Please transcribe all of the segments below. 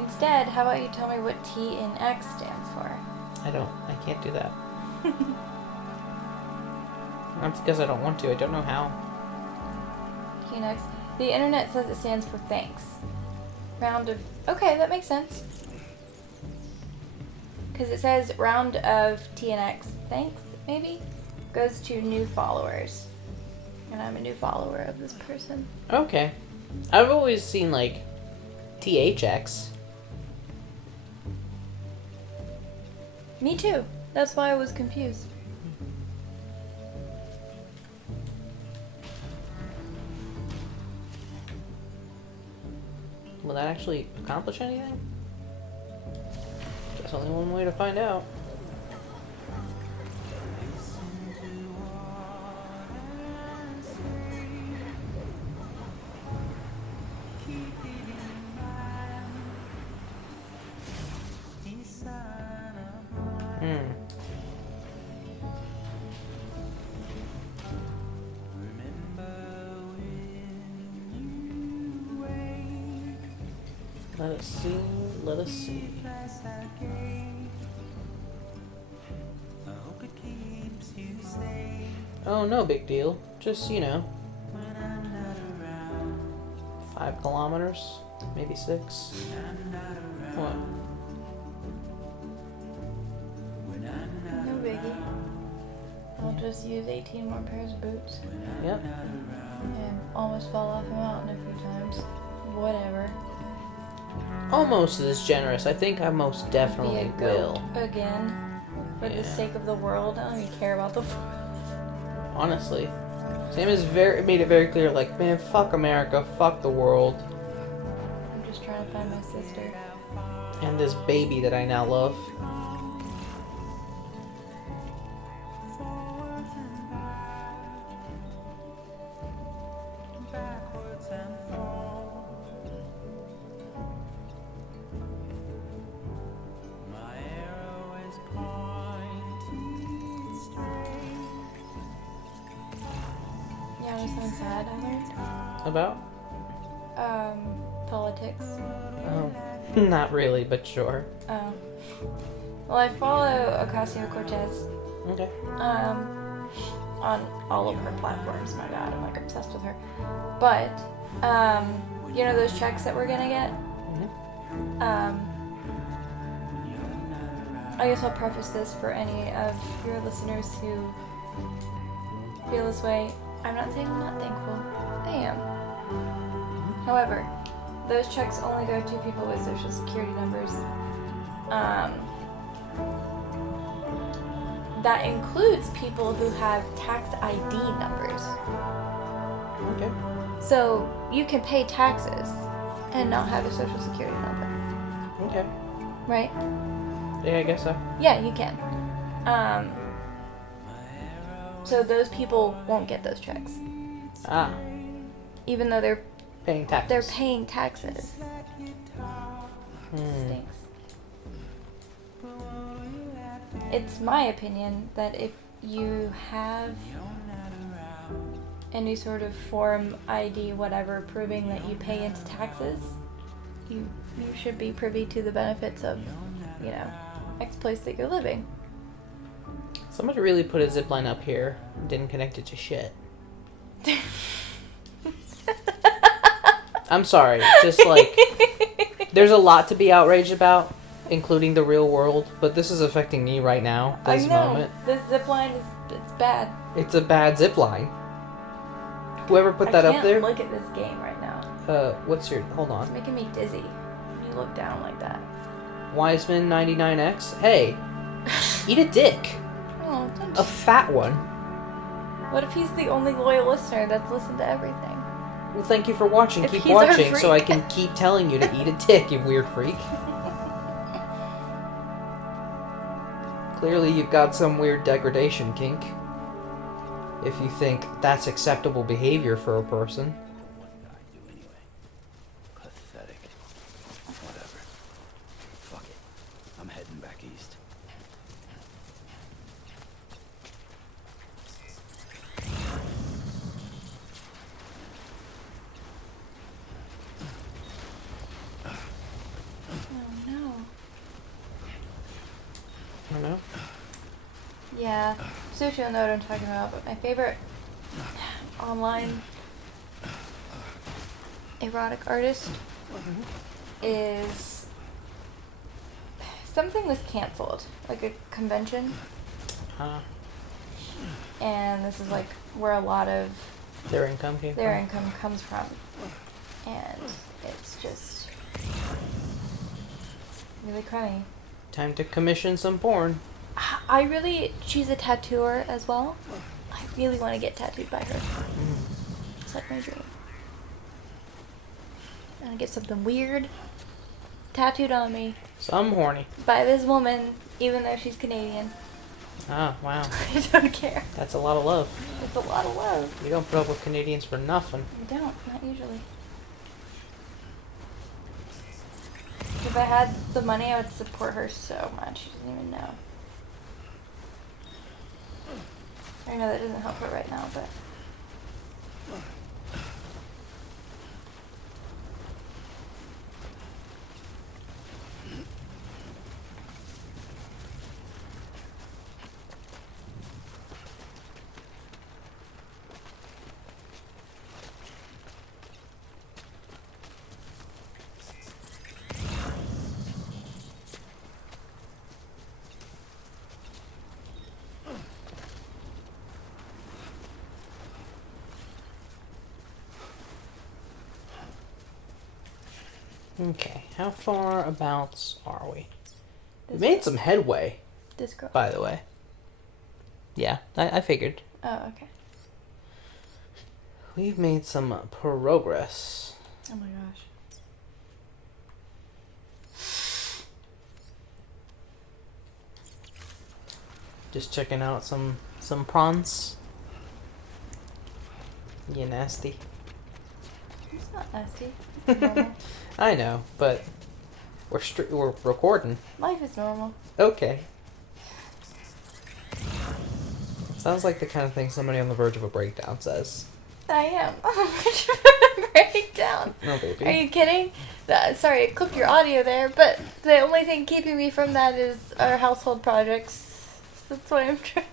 Instead, how about you tell me what T and X stands for? I can't do that. That's because I don't want to. I don't know how. T and X. The internet says it stands for thanks. Round of... Okay, that makes sense. Because it says round of T and X thanks, maybe? Goes to new followers. And I'm a new follower of this person. Okay. I've always seen, like, THX. Me too. That's why I was confused. Will that actually accomplish anything? There's only one way to find out. Let us see. Oh, no big deal. Just, 5 kilometers, maybe 6. What? No biggie. I'll just use 18 more pairs of boots. Yep. And almost fall off a mountain a few times. Whatever. Almost as generous. I think I most definitely Be a will. goat again. For the sake of the world. I don't even care about the world. Honestly. Sam has made it very clear, like, man, fuck America, fuck the world. I'm just trying to find my sister. And this baby that I now love. Something sad I learned. About? Politics. Oh. Not really, but sure. Oh. Well, I follow Ocasio-Cortez. Okay. On all of her platforms. My God, I'm like obsessed with her. But, those checks that we're gonna get? Mm-hmm. I guess I'll preface this for any of your listeners who feel this way. I'm not saying I'm not thankful. I am. However, those checks only go to people with social security numbers. That includes people who have tax ID numbers. Okay. So you can pay taxes and not have a social security number. Okay. Right? Yeah, I guess so. Yeah, you can. So those people won't get those checks. Ah. Even though they're Paying taxes. They're paying taxes. Stinks. It's my opinion that if you have any sort of form, ID, whatever, proving that you pay into taxes, you should be privy to the benefits of, X place that you're living. Somebody really put a zipline up here and didn't connect it to shit. I'm sorry. Just there's a lot to be outraged about, including the real world, but this is affecting me right now, this moment. This zipline it's bad. It's a bad zipline. Whoever put that up there. I can't look at this game right now. Hold on. It's making me dizzy when you look down like that. Wiseman-99x? Hey, eat a dick. Oh, a fat one. What if he's the only loyal listener that's listened to everything? Well, thank you for watching. If Keep he's our watching freak. so I can keep telling you to eat a dick, you weird freak. Clearly you've got some weird degradation kink. If you think that's acceptable behavior for a person. What did I do anyway? Pathetic. Whatever. Fuck it. I'm heading back east. I don't know. Yeah, Sushi will know what I'm talking about, but my favorite online erotic artist is... Something was cancelled, like a convention, and this is like where a lot of Their income came their from? income comes from, and it's just really crummy. Time to commission some porn. She's a tattooer as well. I really want to get tattooed by her. It's like my dream. I want to get something weird tattooed on me So I'm horny. by this woman, even though she's Canadian. Ah, wow. I don't care. That's a lot of love. It's a lot of love. You don't put up with Canadians for nothing. I don't, not usually. If I had the money, I would support her so much. She doesn't even know. I know that doesn't help her right now, but... Okay, how far abouts are we? We This- made some headway, This girl. by the way. Yeah, I figured. Oh, okay. We've made some progress. Oh my gosh. Just checking out some prawns. You nasty. It's not nasty. It's normal. I know, but we're recording. Life is normal. Okay. Sounds like the kind of thing somebody on the verge of a breakdown says. I am. Breakdown. No, baby. Are you kidding? Sorry, I clipped your audio there, but the only thing keeping me from that is our household projects. That's why I'm trying.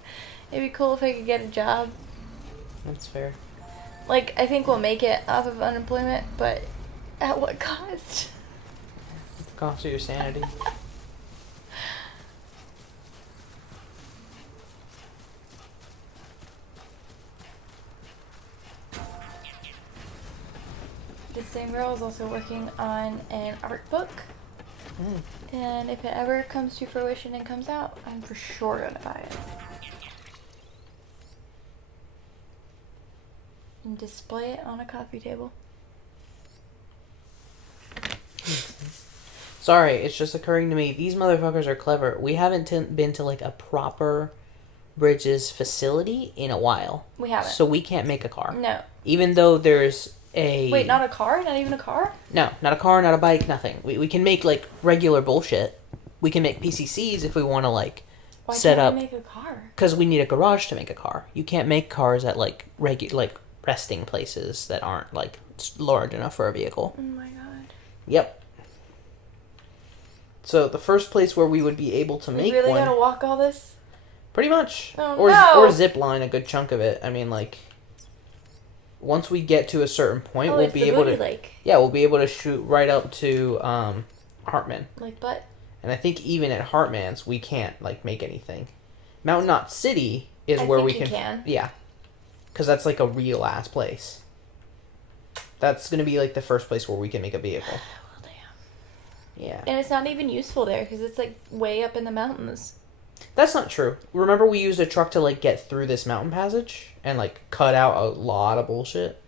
It'd be cool if I could get a job. That's fair. Like, I think we'll make it off of unemployment, but at what cost? At the cost of your sanity. This same girl is also working on an art book, and if it ever comes to fruition and comes out, I'm for sure gonna buy it. And display it on a coffee table. Sorry, it's just occurring to me. These motherfuckers are clever. We haven't been to like a proper Bridges facility in a while. We haven't. So we can't make a car. No. Even though there's a... Wait, not a car? Not even a car? No, not a car, not a bike, nothing. We can make like regular bullshit. We can make PCCs if we want to like Why set can't up... we make a car? Because we need a garage to make a car. You can't make cars at like resting places that aren't like large enough for a vehicle. Oh my god. Yep. So the first place where we would be able to make We really one, gotta walk all this? pretty much, Oh, or no. or zip line a good chunk of it. I mean, like once we get to a certain point, Oh, we'll it's be the able booty to lake. yeah, we'll be able to shoot right up to Hartman. Like butt. And I think even at Hartman's we can't like make anything. Mountain Knot City is I where think we you can can. yeah, because that's like a real ass place. That's gonna be like the first place where we can make a vehicle. Well, damn. Yeah. And it's not even useful there because it's like way up in the mountains. That's not true. Remember we used a truck to like get through this mountain passage and like cut out a lot of bullshit?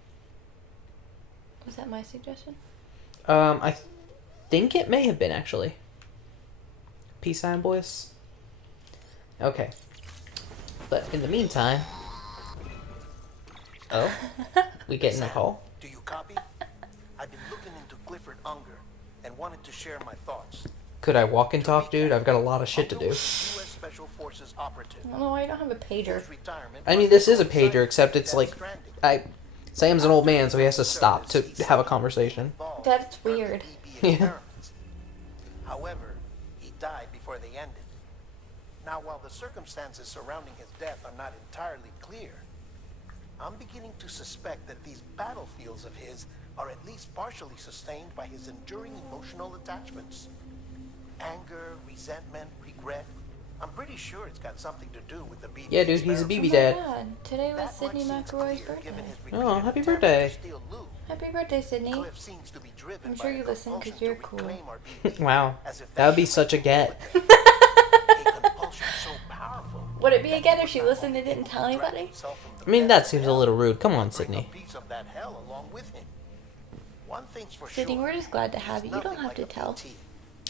Was that my suggestion? I think it may have been actually. Peace sign, boys. Okay. But in the meantime... Oh? We getting a call? Do you copy? I've been looking into Clifford Unger and wanted to share my thoughts. Could I walk and talk, dude? I've got a lot of shit to do. Uncle is a U.S. Special Forces operative. I don't know why you don't have a pager. His retirement I mean, was this is a coincided pager, except with it's Death like... Stranding. Sam's an old man, so he has to stop to have a conversation. That's weird. Yeah. Yeah. However, he died before they ended. Now, while the circumstances surrounding his death are not entirely clear, I'm beginning to suspect that these battlefields of his are at least partially sustained by his enduring emotional attachments. Anger, resentment, regret. I'm pretty sure it's got something to do with the BB. Yeah, dude, he's a BB Oh my dad. God. Today was Sydney McElroy's birthday. Oh, happy birthday. Happy birthday, Sydney. Cliff seems to be driven I'm by sure a you listen because compulsion you're to cool. reclaim our BB, Wow. as if That would be should such a make get. it a compulsion so powerful Would it be that again he if she would not listened and only didn't able tell to drag anybody? himself from the I mean, pit that of seems a hell, little rude. Come on, but bring Sydney. a piece of that hell along with him. One thing's for Sydney, sure, we're just glad to he's have you. You don't nothing have like to a tell. PT.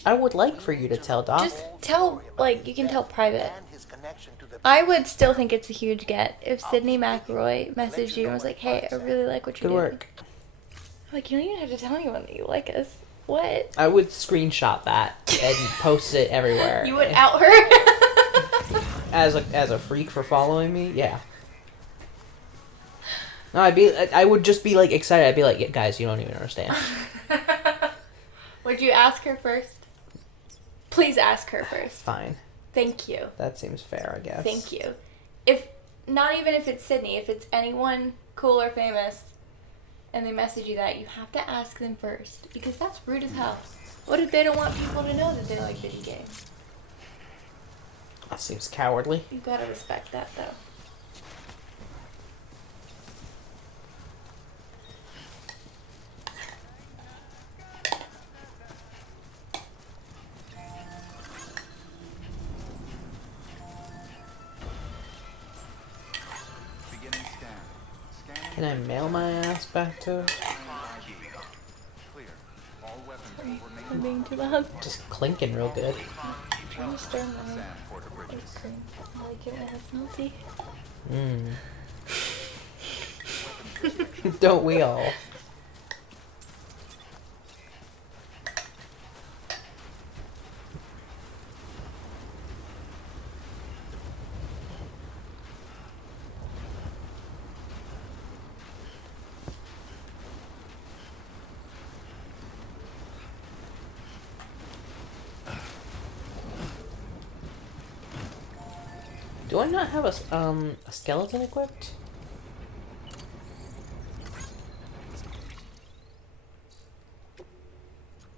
I would like for you to tell, Doc. Just tell, like, you can tell private. And his connection to the I would still think it's a huge get if Sydney McElroy messaged you and was like, hey, I really like what you're Good doing. work. Like, you don't even have to tell anyone that you like us. What? I would screenshot that and post it everywhere. You would out her? As a freak for following me? Yeah. No, I would just be like excited. I'd be like, yeah, guys, you don't even understand. Would you ask her first? Please ask her first. Fine. Thank you. That seems fair, I guess. Thank you. If not even if it's Sydney, if it's anyone cool or famous and they message you that, you have to ask them first. Because that's rude as hell. What if they don't want people to know that they like video games? That seems cowardly. You gotta respect that though. Beginning scan. Scanning. Can I mail my ass back to Clear. All weapons will remain I'm being too loud. just clinking real good? Trying to stir my sand porter bridges. ice cream. I like it when it's melty. Don't we all? Do I not have a skeleton equipped?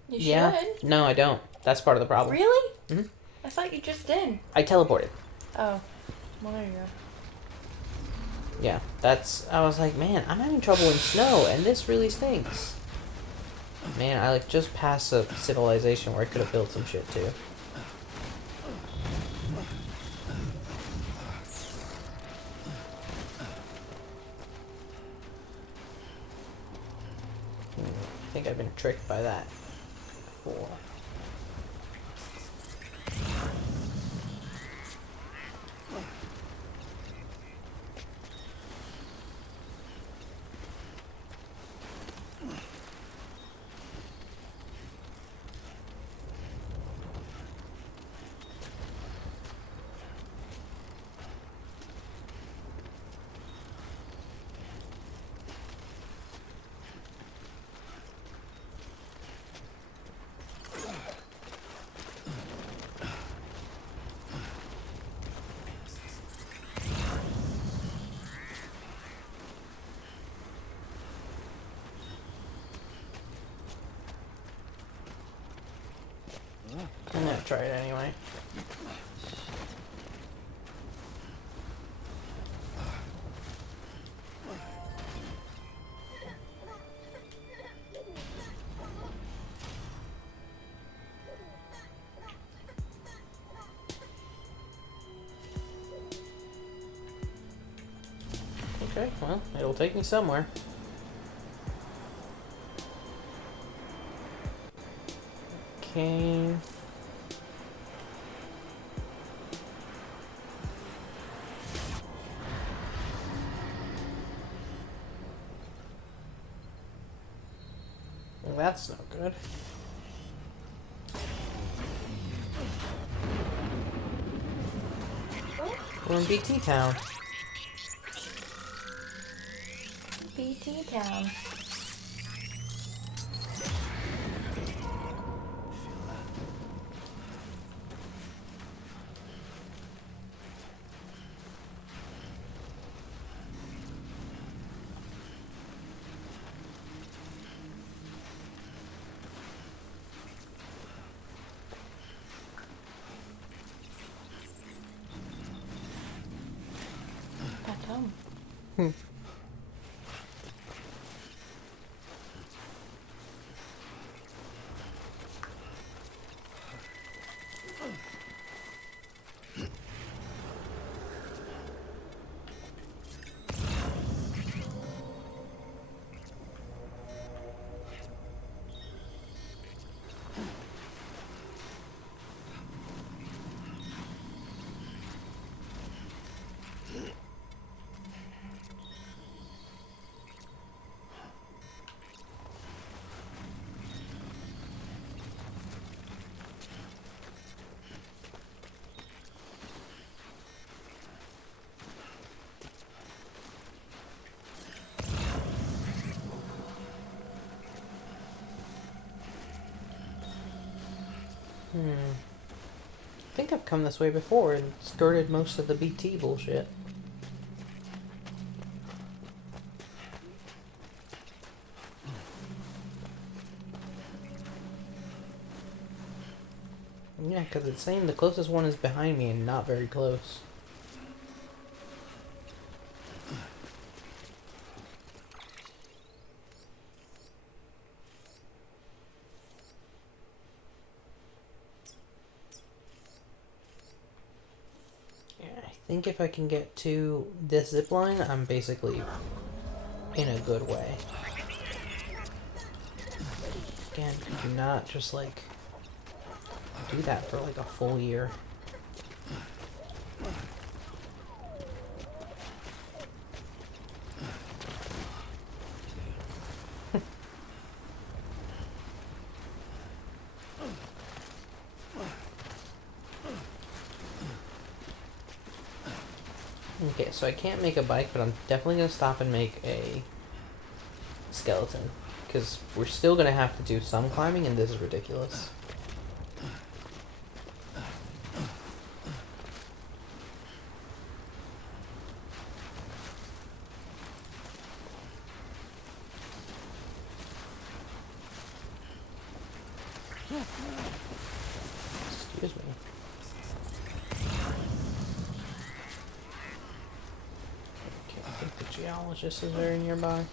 You Yeah. should. No, I don't. That's part of the problem. Really? Mhm. I thought you just did. I teleported. Oh. Well, there you go. Yeah, I was like, man, I'm having trouble in snow, and this really stinks. Man, I just passed a civilization where I could have built some shit too. I think I've been tricked by that before. I'm gonna try it anyway. Okay, well, it'll take me somewhere. Okay. Well, that's no good. We're in BT Town. BT Town. I think I've come this way before and skirted most of the BT bullshit. Yeah, because it's saying the closest one is behind me and not very close. Yeah, I think if I can get to this zip line, I'm basically in a good way. Again, could you not just like do that for like a full year? Okay, so I can't make a bike, but I'm definitely gonna stop and make a skeleton, because we're still gonna have to do some climbing, and this is ridiculous. Excuse me. Okay, I think the geologist is very nearby.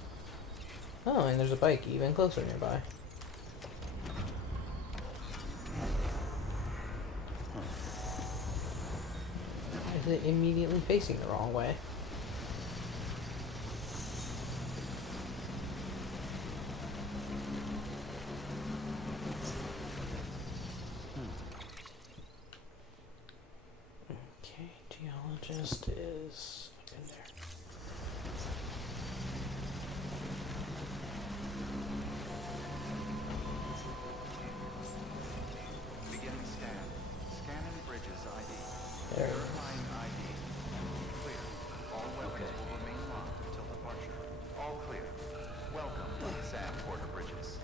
Oh, and there's a bike even closer nearby. Why is it immediately facing the wrong way? Okay, geologist is up in there. Beginning scan. Scanning bridges ID. There. Verifying ID. Clear. All weapons will remain locked until departure. All clear. Welcome, Sam Porter Bridges.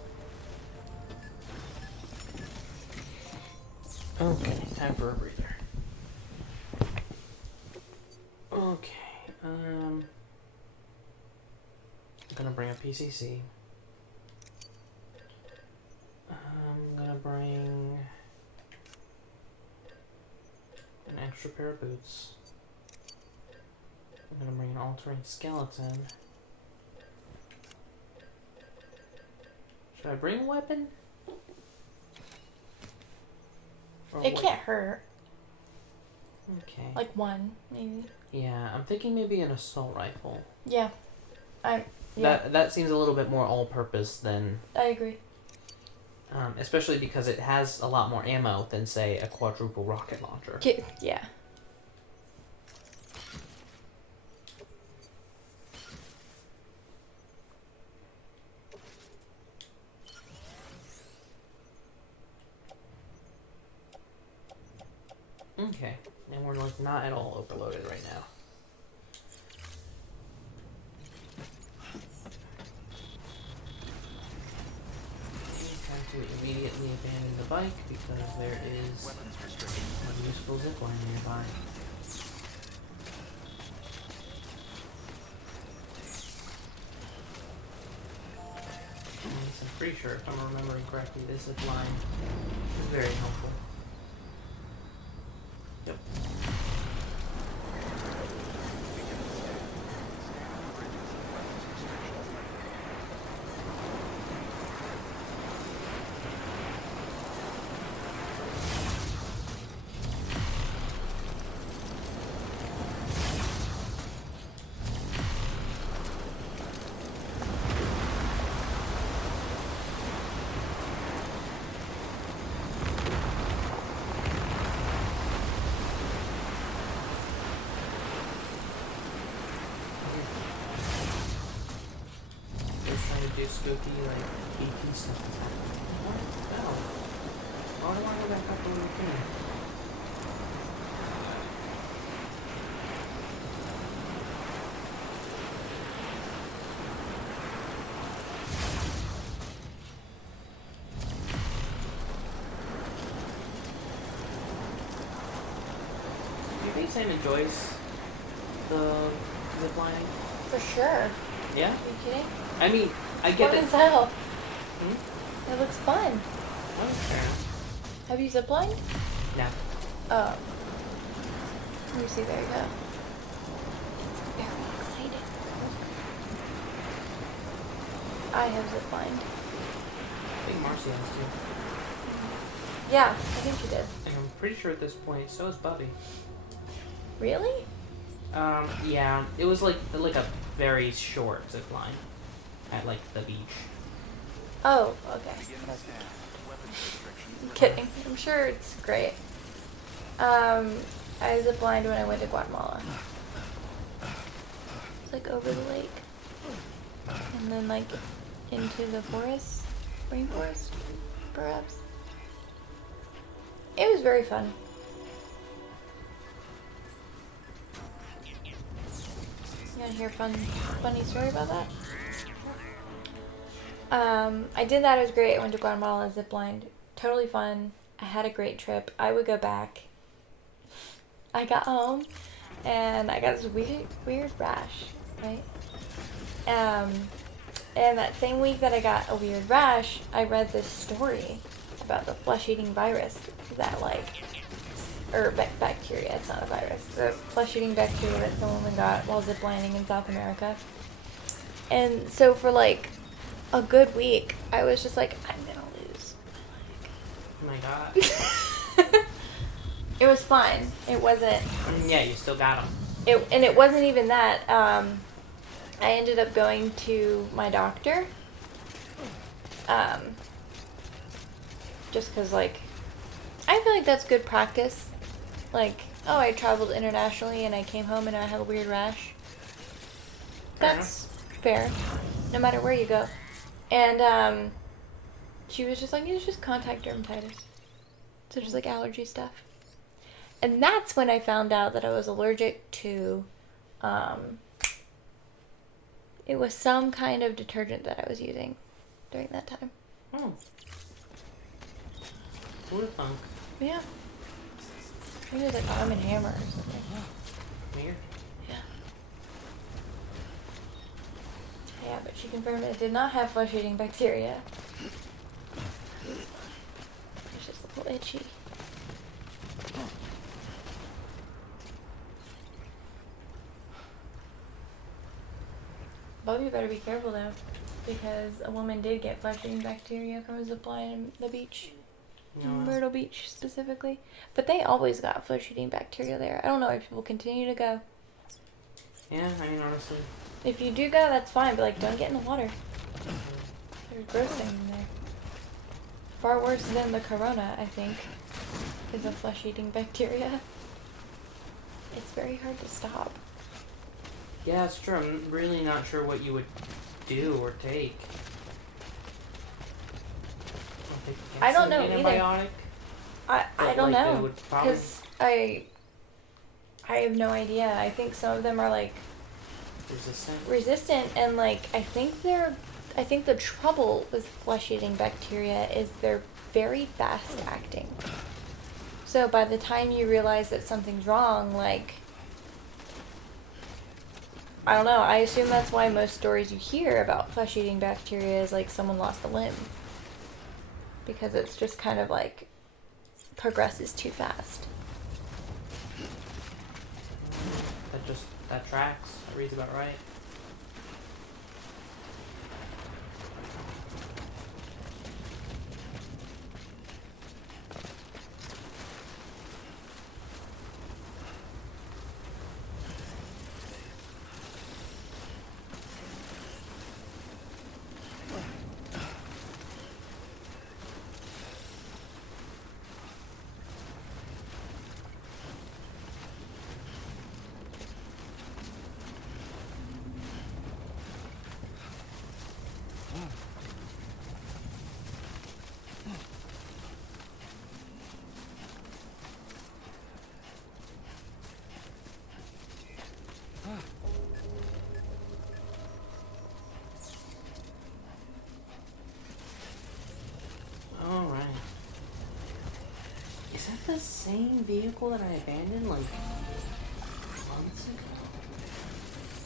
Okay, time for a breather. Okay, I'm gonna bring a PCC. I'm gonna bring an extra pair of boots. I'm gonna bring an altering skeleton. Should I bring a weapon? Or It what? can't hurt. Okay. Like one, maybe. Yeah, I'm thinking maybe an assault rifle. Yeah. Yeah, That seems a little bit more all-purpose than, I agree. especially because it has a lot more ammo than, say, a quadruple rocket launcher. Yeah. Okay, and we're like not at all overloaded right now. Time to immediately abandon the bike because there is Weapons restricted. a useful zipline nearby. And I'm pretty sure, if I'm remembering correctly, this zipline is very helpful. Yep. Do spooky, like, EP stuff. What? No. Why do I go back up the little thing? think Sam enjoys the zip lining? For sure. Yeah? Are you kidding? I mean, I get Fun it. as hell. Hmm? It looks fun. Oh, fair. Have you ziplined? No. Oh. Let me see. There you go. Very excited. I have ziplined. I think Marcy has too. Yeah, I think she did. And I'm pretty sure at this point, so is Bubby. Really? Yeah. It was like a very short zip line at like the beach. Oh, okay. Begin the scan. Weapons restrictions. I'm kidding. I'm sure it's great. I ziplined when I went to Guatemala. It's like over the lake. And then like into the forest. Rainforest, perhaps. It was very fun. You wanna hear a funny story about that? I did that. It was great. I went to Guatemala, ziplined. Totally fun. I had a great trip. I would go back. I got home, and I got this weird rash, right? And that same week that I got a weird rash, I read this story about the flesh-eating virus that bacteria. It's not a virus. The flesh-eating bacteria that some woman got while ziplining in South America. And so for like a good week, I was just like, I'm gonna lose. Oh my god. It was fine. It wasn't. Yeah, you still got them. It wasn't even that. I ended up going to my doctor. Just because, like, I feel like that's good practice. Like, oh, I traveled internationally and I came home and I have a weird rash. That's fair, no matter where you go. And she was just like, it's just contact dermatitis. So just like allergy stuff. And that's when I found out that I was allergic to, it was some kind of detergent that I was using during that time. Oh. Who would have thunk? Yeah. Maybe it was like Arm & Hammer or something. Weird. Yeah. Yeah, but she confirmed it did not have flesh-eating bacteria. It's just a little itchy. Bobby better be careful though, because a woman did get flesh-eating bacteria from a zipline in the beach. No. Myrtle Beach specifically. But they always got flesh-eating bacteria there. I don't know if people continue to go. Yeah, I mean, honestly. If you do go, that's fine, but like, don't get in the water. There's gross things in there. Far worse than the corona, I think, is a flesh-eating bacteria. It's very hard to stop. Yeah, it's true. I'm really not sure what you would do or take. I don't know either. Antibiotic. I But, don't like, they know, would probably- because I have no idea. I think some of them are like resistant, and like I think the trouble with flesh-eating bacteria is they're very fast acting. So by the time you realize that something's wrong, like, I don't know, I assume that's why most stories you hear about flesh-eating bacteria is like someone lost a limb. Because it's just kind of like progresses too fast. That tracks. That reads about right. Alright. Is that the same vehicle that I abandoned? Like,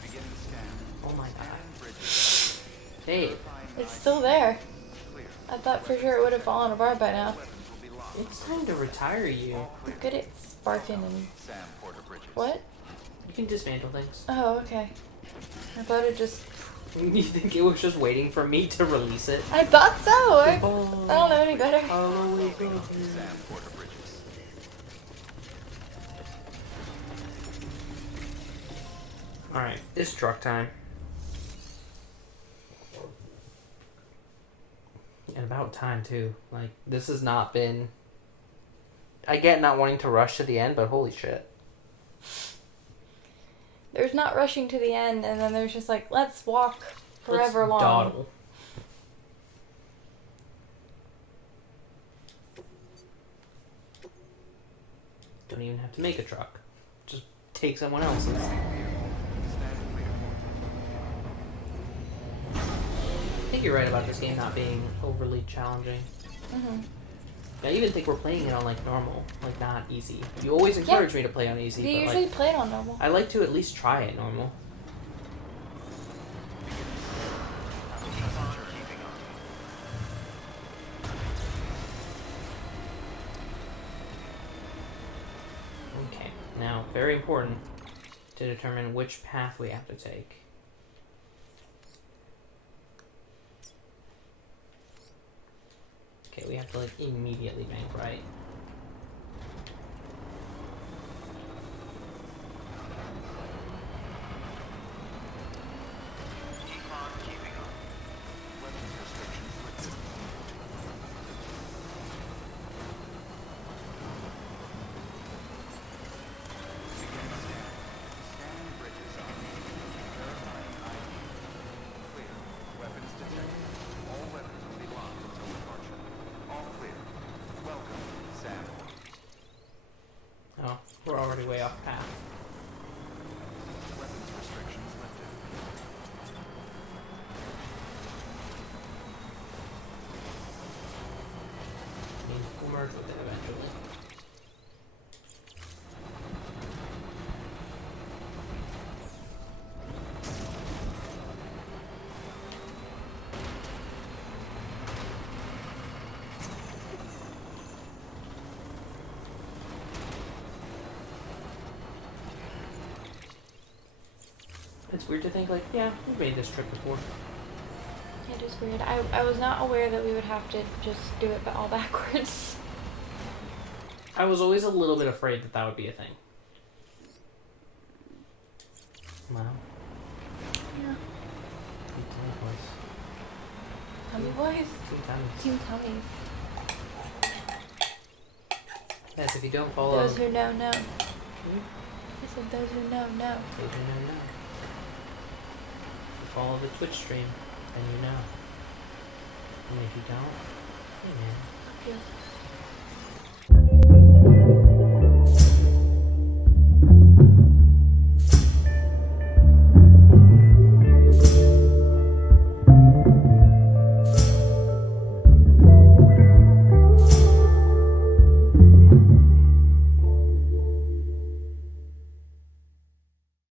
Beginning scan. Oh my god. Scan bridges. Hey, It's still there. Clear. I thought for sure it would have fallen apart by now. Weapons will be locked. it's time to retire you. Look at it sparking and... Sam Porter Bridges. What? You can dismantle things. Oh, okay. I thought it just... You think it was just waiting for me to release it? I thought so! I don't know any better. Sam Porter Bridges. Alright, it's truck time. And about time, too. Like, this has not been... I get not wanting to rush to the end, but holy shit. There's not rushing to the end, and then there's just like, let's walk forever Let's long. dawdle. Don't even have to make a truck. Just take someone else's. Stand clear. I think you're right about this game not being overly challenging. Mm-hmm. I even think we're playing it on like normal, like not easy. You always encourage me to play on easy, You but usually like play it on normal. I like to at least try it normal. Okay, now very important to determine which path we have to take. Okay, we have to like immediately bank right. Keep on keeping up. Weapons restrictions lifted. Beginning scan. Scan bridges on. Verifying ID. Clear. Weapons detected. All weapons will be locked until departure. All clear. Welcome, Sam. Oh, we're already way off path. Weapons restrictions lifted. I mean, we'll merge with it eventually. It's weird to think like, yeah, we've made this trip before. It is weird. I was not aware that we would have to just do it all backwards. I was always a little bit afraid that that would be a thing. Wow. Yeah. Team Tummy boys. Tummies. Team tummies. Yes, if you don't follow... Those who know, know. Hmm? I said those who know, know. Those who know, know. If you follow the Twitch stream, then you know. And if you don't, hey man. Yeah.